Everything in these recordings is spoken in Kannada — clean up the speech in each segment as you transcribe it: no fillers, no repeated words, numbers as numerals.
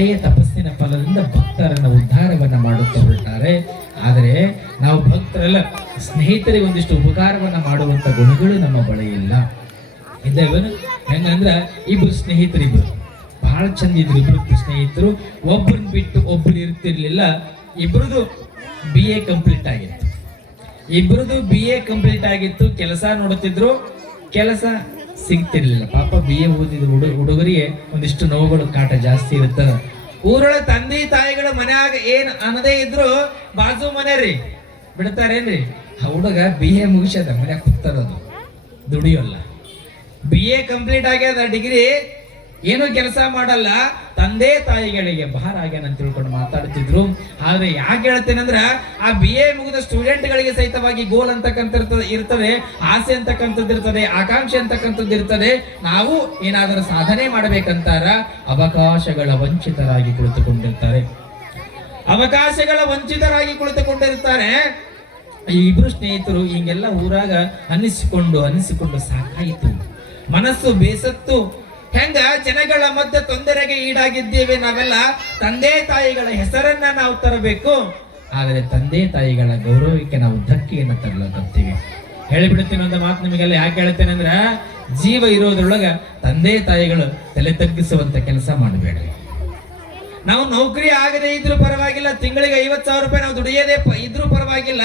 ಒಳ್ಳೆಯ ತಪಸ್ಸಿನ ಫಲದಿಂದ ಭಕ್ತರನ್ನ ಉದ್ಧಾರವನ್ನ ಮಾಡುತ್ತಾ ಹೊರಟಾರೆ. ಆದರೆ ನಾವು ಭಕ್ತರೆಲ್ಲ ಸ್ನೇಹಿತರಿಗೆ ಒಂದಿಷ್ಟು ಉಪಕಾರವನ್ನ ಮಾಡುವಂತ ಗುಣಗಳು ನಮ್ಮ ಬಳಿ ಇಲ್ಲ. ಇದ್ದೇವನು ಹೆಂಗಂದ್ರ ಇಬ್ರು ಸ್ನೇಹಿತರಿಬ್ರು ಬಹಳ ಚಂದ ಇದ್ರು. ಇಬ್ರು ಸ್ನೇಹಿತರು, ಒಬ್ಬರನ್ನ ಬಿಟ್ಟು ಒಬ್ರು ಇರ್ತಿರ್ಲಿಲ್ಲ. ಇಬ್ರದು BA ಕಂಪ್ಲೀಟ್ ಆಗಿತ್ತು. BA ಕಂಪ್ಲೀಟ್ ಆಗಿತ್ತು. ಕೆಲಸ ನೋಡುತ್ತಿದ್ರು, ಕೆಲಸ ಸಿಗ್ತಿರ್ಲಿಲ್ಲ. ಪಾಪ BA ಓದಿದ ಹುಡುಗರಿಗೆ ಒಂದಿಷ್ಟು ನೋವುಗಳು ಕಾಟ ಜಾಸ್ತಿ ಇರ್ತದ. ಊರೊಳ ತಂದೆ ತಾಯಿಗಳ ಮನ್ಯಾಗ ಏನ್ ಅನ್ನದೇ ಇದ್ರು ಬಾಜು ಮನೆ ರೀ ಬಿಡ್ತಾರೇನ್ರಿ. ಹುಡುಗ BA ಮುಗಿಸ್ಯದ, ಮನ್ಯಾಗ ಕೂತಾರದು, ದುಡಿಯೋಲ್ಲ. BA ಕಂಪ್ಲೀಟ್ ಆಗ್ಯದ, ಡಿಗ್ರಿ, ಏನು ಕೆಲಸ ಮಾಡಲ್ಲ, ತಂದೆ ತಾಯಿಗಳಿಗೆ ಭಾರ ಆಗ್ಯಾನಂತ ತಿಳ್ಕೊಂಡು ಮಾತಾಡ್ತಿದ್ರು. ಆದ್ರೆ ಯಾಕೆ ಹೇಳ್ತೇನೆಂದ್ರ ಆ BA ಮುಗಿದ ಸ್ಟೂಡೆಂಟ್ಗಳಿಗೆ ಸಹಿತವಾಗಿ ಗೋಲ್ ಅಂತಕ್ಕಂಥದ್ದು ಇರ್ತದೆ, ಆಸೆ ಅಂತಕ್ಕಂಥದ್ದು ಇರ್ತದೆ, ಆಕಾಂಕ್ಷೆ ಅಂತಕ್ಕಂಥದ್ದು ಇರ್ತದೆ. ನಾವು ಏನಾದರೂ ಸಾಧನೆ ಮಾಡಬೇಕಂತಾರ ಅವಕಾಶಗಳ ವಂಚಿತರಾಗಿ ಕುಳಿತುಕೊಂಡಿರ್ತಾರೆ. ಈ ಇಬ್ರು ಸ್ನೇಹಿತರು ಹಿಂಗೆಲ್ಲ ಊರಾಗ ಅನಿಸಿಕೊಂಡು ಸಾಕಾಯಿತು. ಮನಸ್ಸು ಬೇಸತ್ತು. ಹೆಂಗ ಜನಗಳ ಮಧ್ಯೆ ತೊಂದರೆಗೆ ಈಡಾಗಿದ್ದೇವೆ ನಾವೆಲ್ಲ. ತಂದೆ ತಾಯಿಗಳ ಹೆಸರನ್ನ ನಾವು ತರಬೇಕು, ಆದರೆ ತಂದೆ ತಾಯಿಗಳ ಗೌರವಕ್ಕೆ ನಾವು ಧಕ್ಕೆಯನ್ನು ತರಲಾಗ್ತೀವಿ. ಹೇಳಿಬಿಡ್ತೀನಿ ಒಂದು ಮಾತು ನಿಮಗೆಲ್ಲ. ಯಾಕೆ ಹೇಳ್ತೇನೆ ಅಂದ್ರ, ಜೀವ ಇರೋದ್ರೊಳಗ ತಂದೆ ತಾಯಿಗಳು ತಲೆ ತಗ್ಗಿಸುವಂತ ಕೆಲಸ ಮಾಡಬೇಡ್ರಿ. ನಾವು ನೌಕರಿ ಆಗದೆ ಇದ್ರೂ ಪರವಾಗಿಲ್ಲ, ತಿಂಗಳಿಗೆ 50,000 ರೂಪಾಯಿ ನಾವು ದುಡಿಯದೇ ಇದ್ರೂ ಪರವಾಗಿಲ್ಲ,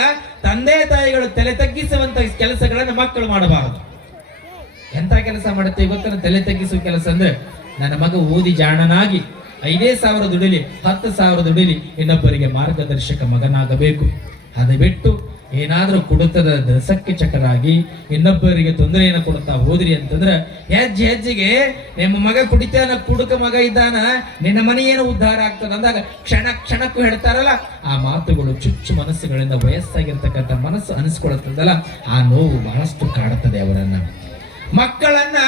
ತಂದೆ ತಾಯಿಗಳು ತಲೆ ತಗ್ಗಿಸುವಂತ ಕೆಲಸಗಳನ್ನ ಮಕ್ಕಳು ಮಾಡಬಾರದು. ಎಂತ ಕೆಲಸ ಮಾಡುತ್ತೆ ಇವತ್ತಿನ ತಲೆ ತಗ್ಗಿಸುವ ಕೆಲಸ ಅಂದ್ರೆ, ನನ್ನ ಮಗ ಓದಿ ಜಾಣನಾಗಿ 5,000 ದುಡಿಲಿ, 10,000 ದುಡಿಲಿ, ಇನ್ನೊಬ್ಬರಿಗೆ ಮಾರ್ಗದರ್ಶಕ ಮಗನಾಗಬೇಕು. ಅದು ಬಿಟ್ಟು ಏನಾದ್ರೂ ಕುಡಿತದ ದಸಕ್ಕೆ ಚಕರಾಗಿ ಇನ್ನೊಬ್ಬರಿಗೆ ತೊಂದರೆಯನ್ನು ಕೊಡ್ತಾ ಹೋದ್ರಿ ಅಂತಂದ್ರೆ, ಹೆಜ್ಜೆಗೆ ನಿಮ್ಮ ಮಗ ಕುಡಿತಾನ, ಕುಡುಕ ಮಗ ಇದ್ದಾನ, ನಿನ್ನ ಮನೆ ಏನು ಉದ್ಧಾರ ಆಗ್ತದ ಅಂದಾಗ ಕ್ಷಣಕ್ಕೂ ಹೇಳ್ತಾರಲ್ಲ, ಆ ಮಾತುಗಳು ಚುಚ್ಚು ಮನಸ್ಸುಗಳಿಂದ ವಯಸ್ಸಾಗಿರ್ತಕ್ಕಂಥ ಮನಸ್ಸು ಅನಿಸ್ಕೊಳ್ತದಲ್ಲ, ಆ ನೋವು ಬಹಳಷ್ಟು ಕಾಡುತ್ತದೆ ಅವರನ್ನ. ಮಕ್ಕಳನ್ನ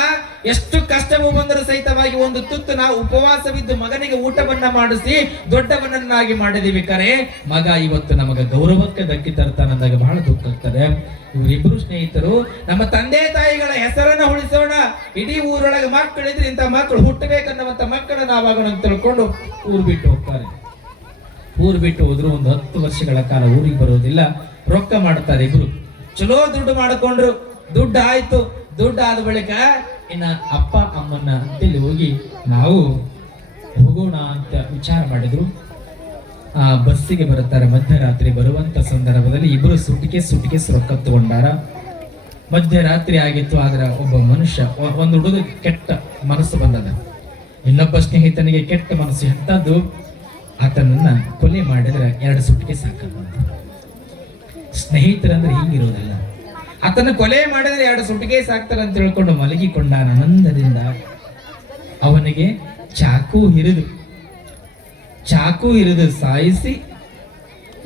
ಎಷ್ಟು ಕಷ್ಟವೂ ಬಂದರೂ ಸಹಿತವಾಗಿ ಒಂದು ತುತ್ತು ನಾವು ಉಪವಾಸವಿದ್ದು ಮಗನಿಗೆ ಊಟವನ್ನ ಮಾಡಿಸಿ ದೊಡ್ಡವನನ್ನಾಗಿ ಮಾಡಿದೀವಿ. ಕರೆ ಮಗ ಇವತ್ತು ನಮಗ ಗೌರವಕ್ಕೆ ಧಕ್ಕೆ ತರ್ತಾನಂದಾಗ ಬಹಳ ದುಃಖ ಆಗ್ತದೆ. ಇವರಿಬ್ರು ಸ್ನೇಹಿತರು ನಮ್ಮ ತಂದೆ ತಾಯಿಗಳ ಹೆಸರನ್ನ ಉಳಿಸೋಣ, ಇಡೀ ಊರೊಳಗೆ ಮಕ್ಕಳಿದ್ರೆ ಇಂಥ ಮಕ್ಕಳು ಹುಟ್ಟಬೇಕನ್ನುವಂತ ಮಕ್ಕಳನ್ನ ಆವಾಗೋಣ ಅಂತ ತಿಳ್ಕೊಂಡು ಊರು ಬಿಟ್ಟು ಹೋಗ್ತಾರೆ. ಊರು ಬಿಟ್ಟು ಹೋದ್ರು ಒಂದು 10 ವರ್ಷಗಳ ಕಾಲ ಊರಿಗೆ ಬರೋದಿಲ್ಲ. ರೊಕ್ಕ ಮಾಡ್ತಾರೆ ಇಬ್ರು, ಚಲೋ ದುಡ್ಡು ಮಾಡಿಕೊಂಡ್ರು. ದುಡ್ಡು ಆಯ್ತು. ದುಡ್ಡು ಆದ ಬಳಿಕ ಇನ್ನ ಅಪ್ಪ ಅಮ್ಮನ್ನ ಅಂತೇಳಿ ಹೋಗಿ ನಾವು ಹೋಗೋಣ ಅಂತ ವಿಚಾರ ಮಾಡಿದ್ರು. ಆ ಬಸ್ಸಿಗೆ ಬರುತ್ತಾರೆ. ಮಧ್ಯರಾತ್ರಿ ಬರುವಂತ ಸಂದರ್ಭದಲ್ಲಿ ಇಬ್ರು ಸುಟಿಕೇಸ್ ರೊಕ್ಕ ತಗೊಂಡಾರ. ಮಧ್ಯರಾತ್ರಿ ಆಗಿತ್ತು. ಆದ್ರೆ ಒಬ್ಬ ಮನುಷ್ಯ, ಒಂದು ಹುಡುಗ ಕೆಟ್ಟ ಮನಸ್ಸು ಬಂದದ. ಇನ್ನೊಬ್ಬ ಸ್ನೇಹಿತನಿಗೆ ಕೆಟ್ಟ ಮನಸ್ಸು ಎಂತದ್ದು, ಆತನನ್ನ ಕೊಲೆ ಮಾಡಿದ್ರೆ 2 ಸುಟಿಕೇಸ್ ಸಾಕಂತ. ಸ್ನೇಹಿತರಂದ್ರೆ ಹಿಂಗಿರೋದಲ್ಲ. ಆತನ ಕೊಲೆ ಮಾಡಿದ್ರೆ 2 ಸುಟಿಕೇಸ್ ಹಾಕ್ತಾರೆ ಅಂತ ತಿಳ್ಕೊಂಡು ಮಲಗಿಕೊಂಡ ಆನಂದದಿಂದ ಅವನಿಗೆ ಚಾಕು ಹಿರಿದು ಸಾಯಿಸಿ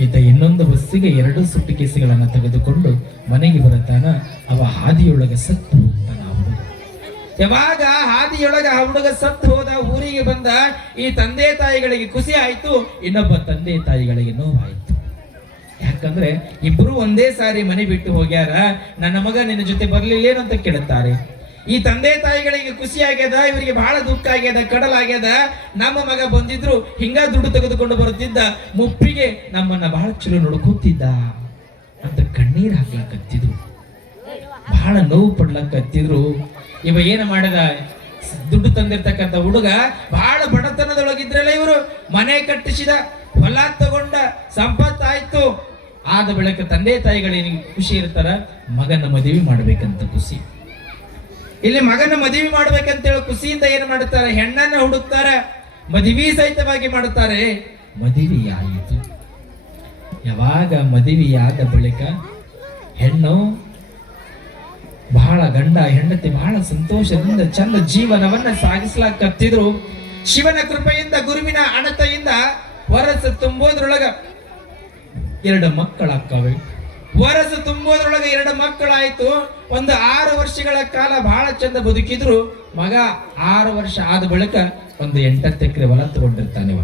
ಈತ ಇನ್ನೊಂದು ಬಸ್ಸಿಗೆ 2 ಸುಟಿಕೇಸ್ಗಳನ್ನ ತೆಗೆದುಕೊಂಡು ಮನೆಗೆ ಬರುತ್ತಾನ. ಅವ ಹಾದಿಯೊಳಗೆ ಸತ್ತು ಹೋಗ್ತಾನ. ಯಾವಾಗ ಹಾದಿಯೊಳಗ ಆ ಹುಡುಗ ಸತ್ತು ಹೋದ, ಊರಿಗೆ ಬಂದ ಈ ತಂದೆ ತಾಯಿಗಳಿಗೆ ಖುಷಿ ಆಯ್ತು, ಇನ್ನೊಬ್ಬ ತಂದೆ ತಾಯಿಗಳಿಗೆ ನೋವಾಯ್ತು. ಯಾಕಂದ್ರೆ ಇಬ್ರು ಒಂದೇ ಸಾರಿ ಮನೆ ಬಿಟ್ಟು ಹೋಗ್ಯಾರ. ನನ್ನ ಮಗ ನಿನ್ನ ಜೊತೆ ಬರ್ಲಿಲ್ಲೇನು ಅಂತ ಕೇಳುತ್ತಾರೆ. ಈ ತಂದೆ ತಾಯಿಗಳಿಗೆ ಖುಷಿ ಆಗ್ಯದ, ಇವರಿಗೆ ಬಹಳ ದುಃಖ ಆಗ್ಯದ, ಕಡಲಾಗ್ಯದ. ನಮ್ಮ ಮಗ ಬಂದಿದ್ರು ಹಿಂಗ ದುಡ್ಡು ತೆಗೆದುಕೊಂಡು ಬರುತ್ತಿದ್ದ, ಮುಪ್ಪಿಗೆ ನಮ್ಮನ್ನ ಬಹಳ ಚಲೋ ನೋಡ್ಕೊತಿದ್ದ ಅಂತ ಕಣ್ಣೀರ್ ಹಾಕ್ಲಕತ್ತಿದ್ರು, ಬಹಳ ನೋವು ಪಡ್ಲಕತ್ತಿದ್ರು. ಇವ ಏನು ಮಾಡಿದ, ದುಡ್ಡು ತಂದಿರ್ತಕ್ಕಂಥ ಹುಡುಗ ಬಹಳ ಬಡತನದೊಳಗಿದ್ರಲ್ಲ, ಇವರು ಮನೆ ಕಟ್ಟಿಸಿದ, ಹೊಲ ತಗೊಂಡ, ಸಂಪತ್ತಾಯ್ತು. ಆದ ಬಳಿಕ ತಂದೆ ತಾಯಿಗಳಿಗೆ ಖುಷಿ ಇರ್ತಾರ, ಮಗನ ಮದುವೆ ಮಾಡ್ಬೇಕಂತ ಖುಷಿ. ಇಲ್ಲಿ ಮಗನ ಮದುವೆ ಮಾಡ್ಬೇಕಂತೇಳಿ ಖುಷಿಯಿಂದ ಏನ್ ಮಾಡುತ್ತಾರೆ, ಹೆಣ್ಣನ್ನ ಹುಡುಕ್ತಾರ, ಮದುವೆ ಸಹಿತವಾಗಿ ಮಾಡುತ್ತಾರೆ. ಮದುವೆಯಾಯಿತು. ಯಾವಾಗ ಮದುವೆಯಾದ ಬಳಿಕ ಹೆಣ್ಣು ಬಹಳ, ಗಂಡ ಹೆಂಡತಿ ಬಹಳ ಸಂತೋಷದಿಂದ ಚಂದ ಜೀವನವನ್ನ ಸಾಗಿಸ್ಲಾಕತ್ತಿದ್ರು. ಶಿವನ ಕೃಪೆಯಿಂದ, ಗುರುವಿನ ಅಣತೆಯಿಂದ ವರಸ ತುಂಬೋದ್ರೊಳಗ 2 ಮಕ್ಕಳಾಕ್ಕವೆ. ವರಸ ತುಂಬೋದ್ರೊಳಗೆ 2 ಮಕ್ಕಳಾಯ್ತು. ಒಂದು 6 ವರ್ಷಗಳ ಕಾಲ ಬಹಳ ಚಂದ ಬದುಕಿದ್ರು. ಮಗ 6 ವರ್ಷ ಆದ ಬಳಿಕ ಒಂದು 8 ಎಕರೆ ಹೊಲ ತಗೊಂಡಿರ್ತಾನೆ.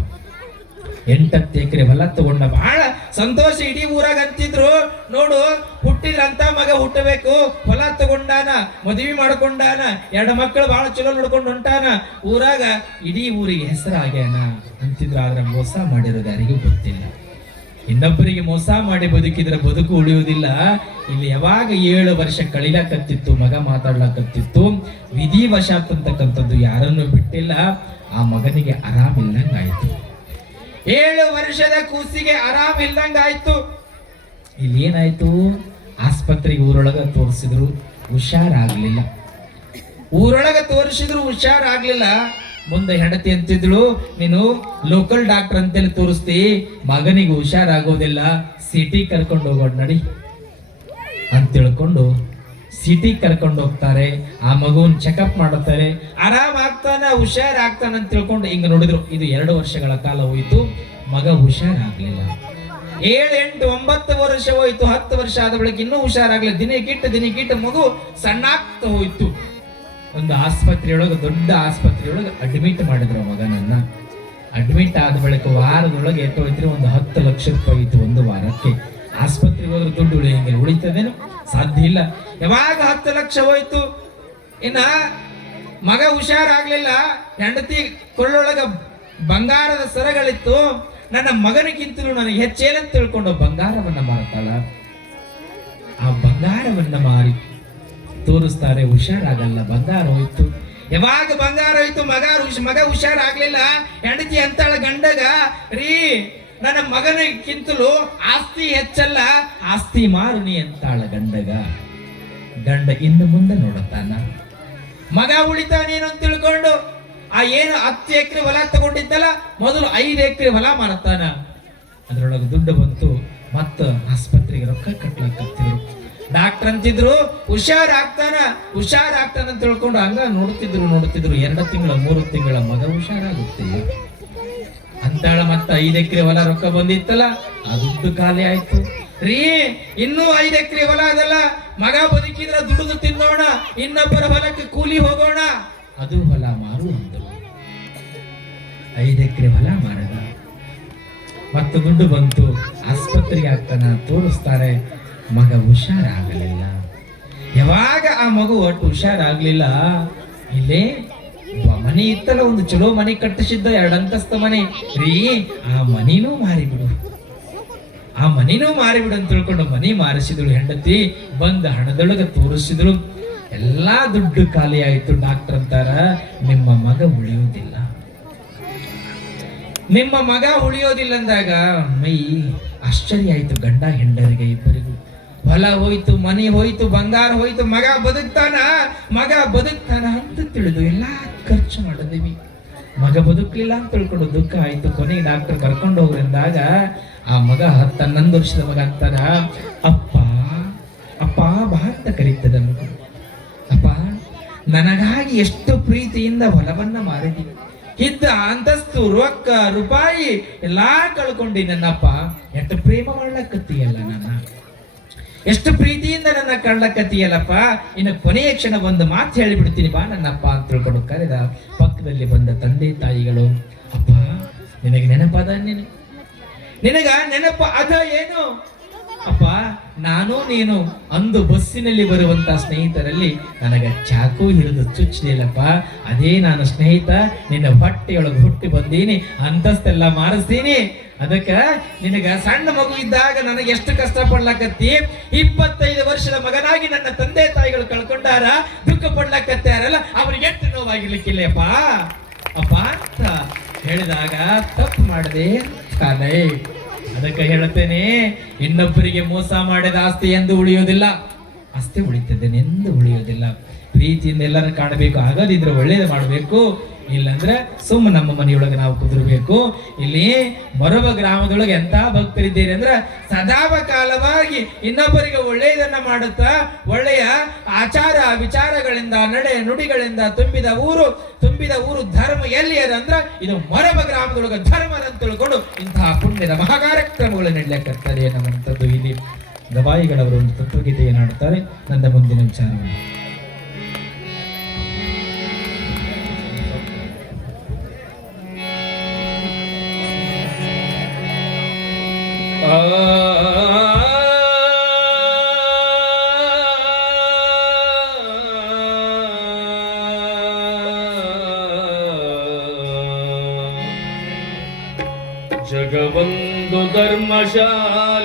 8 ಎಕರೆ ಹೊಲ ತಗೊಂಡ ಬಹಳ ಸಂತೋಷ ಇಡೀ ಊರಾಗ ಅಂತಿದ್ರು, ನೋಡು ಹುಟ್ಟಿದ್ರಂತ ಮಗ ಹುಟ್ಟಬೇಕು, ಹೊಲ ತಗೊಂಡಾನ, ಮದುವೆ ಮಾಡ್ಕೊಂಡಾನ, 2 ಮಕ್ಕಳು ಬಹಳ ಚಲೋ ನೋಡ್ಕೊಂಡು ಹೊಂಟಾನ, ಊರಾಗ ಇಡೀ ಊರಿಗೆ ಹೆಸರಾಗ್ಯಾನ ಅಂತಿದ್ರು. ಆದ್ರೆ ಮೋಸ ಮಾಡಿರೋದು ಯಾರಿಗೂ ಗೊತ್ತಿಲ್ಲ. ಇನ್ನೊಬ್ಬರಿಗೆ ಮೋಸ ಮಾಡಿ ಬದುಕಿದ್ರೆ ಬದುಕು ಉಳಿಯುವುದಿಲ್ಲ. ಇಲ್ಲಿ ಯಾವಾಗ 7 ವರ್ಷ ಕಳಿಲಕತ್ತಿತ್ತು, ಮಗ ಮಾತಾಡ್ಲಕತ್ತಿತ್ತು, ವಿಧಿವಶಾತ್ ಅಂತಕ್ಕಂಥದ್ದು ಯಾರನ್ನು ಬಿಟ್ಟಿಲ್ಲ. ಆ ಮಗನಿಗೆ ಆರಾಮಿಲ್ಲಂಗಾಯ್ತು. 7 ವರ್ಷದ ಕೂಸಿಗೆ ಆರಾಮಿಲ್ಲಂಗಾಯ್ತು. ಇಲ್ಲಿ ಏನಾಯ್ತು, ಆಸ್ಪತ್ರೆಗೆ ಊರೊಳಗ ತೋರಿಸಿದ್ರು, ಹುಷಾರಾಗ್ಲಿಲ್ಲ. ಊರೊಳಗ ತೋರಿಸಿದ್ರು ಹುಷಾರಾಗ್ಲಿಲ್ಲ. ಮುಂದೆ ಹೆಂಡತಿ ಅಂತಿದ್ಳು, ನೀನು ಲೋಕಲ್ ಡಾಕ್ಟರ್ ಅಂತೇಳಿ ತೋರಿಸ್ತಿ, ಮಗನಿಗೆ ಹುಷಾರಾಗೋದಿಲ್ಲ, ಸಿಟಿ ಕರ್ಕೊಂಡು ಹೋಗೋಣ ನಡಿ ಅಂತ ತಿಳ್ಕೊಂಡು ಸಿಟಿ ಕರ್ಕೊಂಡು ಹೋಗ್ತಾರೆ. ಆ ಮಗುವನ್ ಚೆಕಪ್ ಮಾಡುತ್ತಾರೆ, ಆರಾಮ್ ಆಗ್ತಾನ, ಹುಷಾರಾಗ್ತಾನ ಅಂತ ತಿಳ್ಕೊಂಡು ಹಿಂಗ ನೋಡಿದ್ರು. ಇದು 2 ವರ್ಷಗಳ ಕಾಲ ಹೋಯ್ತು, ಮಗ ಹುಷಾರಾಗ್ಲಿಲ್ಲ. 7, 8, 9 ವರ್ಷ ಹೋಯ್ತು. 10 ವರ್ಷ ಆದ ಬಳಿಕ ಇನ್ನೂ ಹುಷಾರಾಗ್ಲಿಲ್ಲ. ದಿನಕ್ಕಿಟ್ಟು ಮಗು ಸಣ್ಣ ಆಗ್ತಾ ಹೋಯ್ತು. ಒಂದು ಆಸ್ಪತ್ರೆಯೊಳಗೆ, ದೊಡ್ಡ ಆಸ್ಪತ್ರೆಯೊಳಗೆ ಅಡ್ಮಿಟ್ ಮಾಡಿದ್ರು ಮಗನನ್ನ. ಅಡ್ಮಿಟ್ ಆದ ಬಳಿಕ ವಾರದೊಳಗೆ ಎಷ್ಟು ಹೋಯ್ತು, ಒಂದು 10 ಲಕ್ಷ ರೂಪಾಯಿ ಇತ್ತು ಒಂದು ವಾರಕ್ಕೆ. ಆಸ್ಪತ್ರೆಗೆ ಹೋದ್ರೆ ದುಡ್ಡು ಉಳಿಯಂಗಿಲ್ಲ, ಉಳಿತದೇನು ಸಾಧ್ಯ ಇಲ್ಲ. ಯಾವಾಗ 10 ಲಕ್ಷ ಹೋಯ್ತು, ಇನ್ನ ಮಗ ಹುಷಾರಾಗ್ಲಿಲ್ಲ. ಹೆಂಡತಿ ಕೊಳ್ಳೊಳಗ ಬಂಗಾರದ ಸರಗಳಿತ್ತು. ನನ್ನ ಮಗನಿಗಿಂತಲೂ ನನಗೆ ಹೆಚ್ಚೇನಂತ ತಿಳ್ಕೊಂಡು ಬಂಗಾರವನ್ನ ಮಾರ್ತಾಳ. ಆ ಬಂಗಾರವನ್ನ ಮಾರಿ ತೋರಿಸ್ತಾರೆ, ಹುಷಾರಾಗಲ್ಲ, ಬಂಗಾರ ಹೋಯ್ತು. ಯಾವಾಗ ಬಂಗಾರ ಹೋಯ್ತು, ಮಗ ಹುಷಾರಾಗ್ಲಿಲ್ಲ. ಹೆಂಡತಿ ಅಂತಾಳ ಗಂಡಗ, ರೀ ನನ್ನ ಮಗನಿಗಿಂತಲೂ ಆಸ್ತಿ ಹೆಚ್ಚಲ್ಲ, ಆಸ್ತಿ ಮಾರುನಿ ಅಂತಾಳ ಗಂಡಗ. ಗಂಡ ಇನ್ನು ಮುಂದೆ ನೋಡುತ್ತಾನ, ಮಗ ಉಳಿತಾನೇನು ಅಂತ ತಿಳ್ಕೊಂಡು ಆ ಏನು 10 ಎಕರೆ ಹೊಲ ತಗೊಂಡಿದ್ದಲ್ಲ, ಮೊದಲು 5 ಎಕರೆ ಹೊಲ ಮಾರತಾನ. ಅದ್ರೊಳಗೆ ದುಡ್ಡು ಬಂತು, ಮತ್ತ ಆಸ್ಪತ್ರೆಗೆ ರೊಕ್ಕ ಕಟ್ಲಕತ್ತಿದ್ರು. ಡಾಕ್ಟರ್ ಅಂತಿದ್ರು, ಹುಷಾರಾಗ್ತಾನ ಅಂತ ತಿಳ್ಕೊಂಡು ಹಂಗ ನೋಡ್ತಿದ್ರು. 2 ತಿಂಗಳ 3 ತಿಂಗಳ ಮಗ ಹುಷಾರಾಗುತ್ತಿಲ್ಲ ಅಂತಾಳ. ಮತ್ತ 5 ಎಕರೆ ಹೊಲ ರೊಕ್ಕ ಬಂದಿತ್ತಲ್ಲ, ಆ ದುಡ್ಡು ಖಾಲಿ ಆಯ್ತು. ರೀ ಇನ್ನೂ 5 ಎಕರೆ ಹೊಲ ಅದಲ್ಲ, ಮಗ ಬದುಕಿದ್ರೆ ದುಡಿದು ತಿನ್ನೋಣ, ಇನ್ನೊಬ್ಬರ ಹೊಲಕ್ಕೆ ಕೂಲಿ ಹೋಗೋಣ, ಅದು ಹೊಲ ಮಾರು ಅಂದರು. 5 ಎಕರೆ ಹೊಲ ಮಾರದ. ಮತ್ತು ದುಡ್ಡು ಬಂತು, ಆಸ್ಪತ್ರೆಗೆ ಆಗ್ತಾನ, ತೋರಿಸ್ತಾರೆ, ಮಗ ಹುಷಾರಾಗಲಿಲ್ಲ. ಯಾವಾಗ ಆ ಮಗು ಒಟ್ಟು ಹುಷಾರಾಗ್ಲಿಲ್ಲ, ಇಲ್ಲೇ ಮನಿ ಇತ್ತಲ್ಲ, ಒಂದು ಚಲೋ ಮನಿ ಕಟ್ಟಿಸಿದ್ದ, 2 ಅಂತಸ್ತ ಮನೆ. ರೀ ಆ ಮನಿನೂ ಮಾರಿಬಿಡು ಅಂತ ತಿಳ್ಕೊಂಡು ಮನಿ ಮಾರಿಸಿದಳು ಹೆಂಡತಿ. ಬಂದ ಹಣದೊಳಗ ತೋರಿಸಿದ್ರು, ಎಲ್ಲಾ ದುಡ್ಡು ಖಾಲಿ ಆಯ್ತು. ಡಾಕ್ಟರ್ ಅಂತಾರ, ನಿಮ್ಮ ಮಗ ಉಳಿಯೋದಿಲ್ಲ ಅಂದಾಗ ಮೈ ಆಶ್ಚರ್ಯ ಆಯ್ತು ಗಂಡ ಹೆಂಡರಿಗೆ ಇಬ್ಬರಿಗೂ. ಹೊಲ ಹೋಯ್ತು, ಮನಿ ಹೋಯ್ತು, ಬಂಗಾರ ಹೋಯ್ತು, ಮಗ ಬದುಕ್ತಾನ ಅಂತ ತಿಳಿದು ಎಲ್ಲಾ ಖರ್ಚು ಮಾಡಿದೀವಿ. ಮಗ ಬದುಕಲಿಲ್ಲ ಅಂತ ತಿಳ್ಕೊಂಡು ದುಃಖ ಆಯ್ತು. ಕೊನೆಗೆ ಡಾಕ್ಟರ್ ಕರ್ಕೊಂಡು ಹೋಗ್ರಿಂದಾಗ ಆ ಮಗ 11 ವರ್ಷದ ಮಗ ಅಂತಾನ, ಅಪ್ಪ ಬಾ ಅಂತ ಕರೀತದ ಮಗ. ಅಪ್ಪ, ನನಗಾಗಿ ಎಷ್ಟು ಪ್ರೀತಿಯಿಂದ ಹೊಲವನ್ನ ಮಾರಿದಿ, ಇದ್ದ ಅಂತಸ್ತು, ರೊಕ್ಕ, ರೂಪಾಯಿ ಎಲ್ಲಾ ಕಳ್ಕೊಂಡಿ. ನನ್ನಪ್ಪ ಎಷ್ಟು ಪ್ರೇಮ ಮಾಡ್ಲಕತ್ತೀಯಲ್ಲ, ಎಷ್ಟು ಪ್ರೀತಿಯಿಂದ ನನ್ನ ಕಳ್ಲಕತ್ತೀಯಲ್ಲಪ್ಪ. ಇನ್ನು ಕೊನೆಯ ಕ್ಷಣ ಒಂದು ಮಾತು ಹೇಳಿಬಿಡ್ತೀನಿ ಬಾ ನನ್ನಪ್ಪ ಅಂತ ತಿಳ್ಕೊಂಡು ಕರೆದ. ಪಕ್ಕದಲ್ಲಿ ಬಂದ ತಂದೆ ತಾಯಿಗಳು, ಅಪ್ಪ ನಿನಗೆ ನೆನಪದ, ನಿನಗ ನೆನಪ ಅದ ಏನು? ಅಪ್ಪ, ನಾನು ನೀನು ಅಂದು ಬಸ್ಸಿನಲ್ಲಿ ಬರುವಂತ ಸ್ನೇಹಿತರಲ್ಲಿ ನನಗ ಚಾಕು ಹಿಡಿದು ಚುಚ್ಚಲಿಲ್ಲಪ್ಪ, ಅದೇ ನಾನು ಸ್ನೇಹಿತ. ನಿನ್ನ ಹೊಟ್ಟೆಯೊಳಗೆ ಹುಟ್ಟಿ ಬಂದೀನಿ, ಅಂತಸ್ತೆಲ್ಲ ಮಾರಿಸ್ತೀನಿ. ಅದಕ್ಕ ನಿನಗ ಸಣ್ಣ ಮಗು ಇದ್ದಾಗ ನನಗೆ ಎಷ್ಟು ಕಷ್ಟ ಪಡ್ಲಕತ್ತಿ, 25 ವರ್ಷದ ಮಗನಾಗಿ ನನ್ನ ತಂದೆ ತಾಯಿಗಳು ಕಳ್ಕೊಂಡಾರ, ದುಃಖ ಪಡ್ಲಕತ್ತಾರಲ್ಲ, ಅವ್ರಿಗೆ ಎಷ್ಟು ನೋವಾಗಿರ್ಲಿಕ್ಕಿಲ್ಲಪ್ಪ ಅಪ್ಪ ಅಂತ ಹೇಳಿದಾಗ ತಪ್ಪು ಮಾಡದೆ ತಾನೇ. ಅದಕ್ಕೆ ಹೇಳುತ್ತೇನೆ, ಇನ್ನೊಬ್ಬರಿಗೆ ಮೋಸ ಮಾಡಿದ ಆಸ್ತಿ ಎಂದು ಉಳಿಯೋದಿಲ್ಲ, ಆಸ್ತಿ ಉಳಿತದೇನೆಂದು ಉಳಿಯೋದಿಲ್ಲ. ಪ್ರೀತಿಯಿಂದ ಎಲ್ಲರೂ ಕಾಣಬೇಕು, ಆಗದಿದ್ರೆ ಒಳ್ಳೇದು ಮಾಡಬೇಕು, ಇಲ್ಲಂದ್ರೆ ಸುಮ್ಮ ನಮ್ಮ ಮನೆಯೊಳಗೆ ನಾವು ಕುದುರಬೇಕು. ಇಲ್ಲಿ ಮೊರಬ ಗ್ರಾಮದೊಳಗೆ ಎಂತ ಭಕ್ತರಿದ್ದೀರಿ ಅಂದ್ರೆ, ಸದಾವ ಕಾಲವಾಗಿ ಇನ್ನೊಬ್ಬರಿಗೆ ಒಳ್ಳೆಯದನ್ನ ಮಾಡುತ್ತಾ, ಒಳ್ಳೆಯ ಆಚಾರ ವಿಚಾರಗಳಿಂದ, ನಡೆ ನುಡಿಗಳಿಂದ ತುಂಬಿದ ಊರು ಧರ್ಮ ಎಲ್ಲಿ ಅದಂದ್ರ ಇದು ಮೊರಬ ಗ್ರಾಮದೊಳಗೆ ಧರ್ಮ ಅಂತ ತಿಳ್ಕೊಂಡು ಇಂತಹ ಪುಣ್ಯದ ಮಹಾಕಾರ್ಯಕ್ರಮಗಳು ನಡೀಲಿಕ್ಕತ್ತದೆ ಅನ್ನುವಂಥದ್ದು. ಇಲ್ಲಿ ಗವಾಯಿಗಳವರು ಒಂದು ತತ್ವಗೀತೆಯನ್ನು ಹಾಡುತ್ತಾರೆ. ನನ್ನ ಮುಂದಿನ ವಿಚಾರವನ್ನು ಜಗವೊಂದು ಧರ್ಮಶಾಲೆ